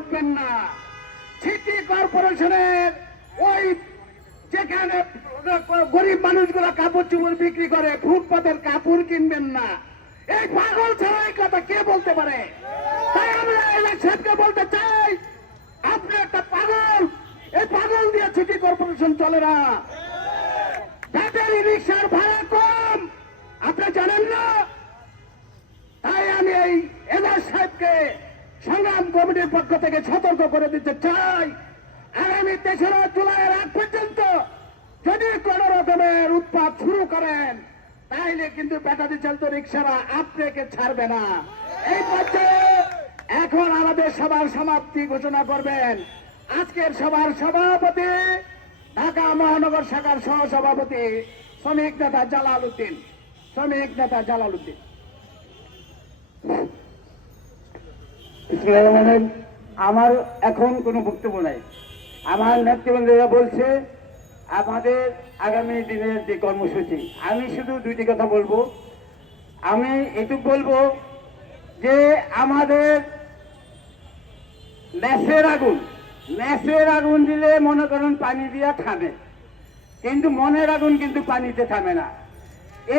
উঠবেন না। সিটি কর্পোরেশনের ওই যেখানে গরিব মানুষগুলো কাপড় চোপড় বিক্রি করে ফুটপাতের কাপড় কিনবেন না। এই পাগল ছাড়া এই কথা কে বলতে পারে? তাই আমরা ইলেকশনকে বলতে চাই, আপনি একটা পাগল। এই পাগল দিয়ে সিটি কর্পোরেশন চলে না। ব্যাটারি রিক্সার ভাড়া কম, আপনি জানেন না? তাই আমি এই এজাজ সাহেবকে সংগ্রাম কমিটির পক্ষ থেকে সতর্ক করে দিতে চাই, আগামী ৩রা জুলাইয়ের আগ পর্যন্ত যদি কোন রকমের উৎপাত শুরু করেন তাইলে কিন্তু ব্যাটারি চালিত রিক্সারা আপনাকে ছাড়বে না। এই পর্যায়ে এখন আমাদের সভার সমাপ্তি ঘোষণা করবেন আজকের সভার সভাপতি, ঢাকা মহানগর শাখার সহসভাপতি শ্রমিক নেতা জালাল উদ্দিন। শ্রমিক নেতা জালাল উদ্দিন। আমার এখন কোনো বক্তব্য নাই। আমার নেতৃবৃন্দরা বলছে আমাদের আগামী দিনের যে কর্মসূচি, আমি শুধু দুইটি কথা বলবো। আমি এটুকু বলবো যে আমাদের ম্যাসের আগুন দিলে মনে করেন পানি দিয়া থামে, কিন্তু মনের আগুন কিন্তু পানিতে থামে না।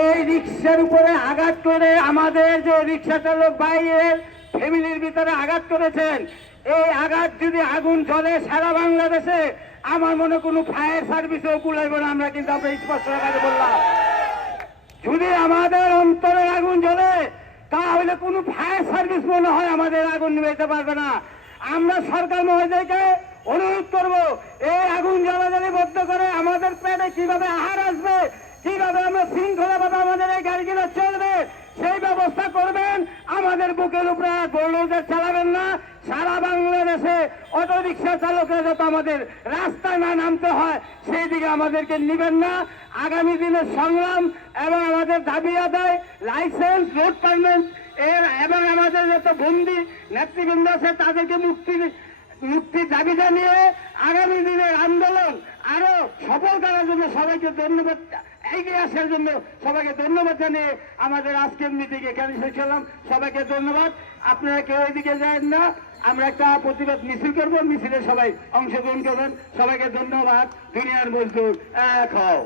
এই রিক্সার উপরে আঘাত করে আমাদের যে রিক্সা চালক ভাইয়ের ফ্যামিলির ভিতরে আঘাত করেছেন, এই আঘাত যদি আগুন জ্বলে সারা বাংলাদেশে, আমার মনে কোনো ফায়ার সার্ভিসও কুলাইব না। আমরা কিন্তু আমরা স্পষ্ট আকারে বললাম, যদি আমাদের অন্তরের আগুন জ্বলে তাহলে কোনো ফায়ার সার্ভিস মনে হয় আমাদের আগুন নিভাইতে পারবে না। আমরা সরকার মহোদয়কে অনুরোধ করব, এই আগুন জ্বালাজালি বন্ধ করে আমাদের পেটে কিভাবে আহার আসবে, কিভাবে আমরা শৃঙ্খলাভাবে আমাদের এই গাড়িগুলো চলবে সেই ব্যবস্থা করবেন। আমাদের বুকের উপরে বুলডোজার চালাবেন না। সারা বাংলাদেশে অটো রিক্সা চালকরা যাতে আমাদের রাস্তায় না নামতে হয় সেই দিকে আমাদেরকে নিবেন না। আগামী দিনের সংগ্রাম এবং আমাদের দাবি আদায়, লাইসেন্স, রোড পারমিট এবং আমাদের যত বন্দী নেতৃবৃন্দ আছে তাদেরকে মুক্তির দাবি জানিয়ে আগামী দিনের আন্দোলন আরো সফল করার জন্য সবাইকে ধন্যবাদ, এগিয়ে আসার জন্য সবাইকে ধন্যবাদ জানিয়ে আমাদের আজকের মিটিং এখানে শেষ করলাম। সবাইকে ধন্যবাদ। আপনারা কেউ এদিকে যাবেন না, আমরা একটা প্রতিবাদ মিছিল করবো, মিছিলে সবাই অংশগ্রহণ করবেন। সবাইকে ধন্যবাদ। দুনিয়ার মজদুর এক হও।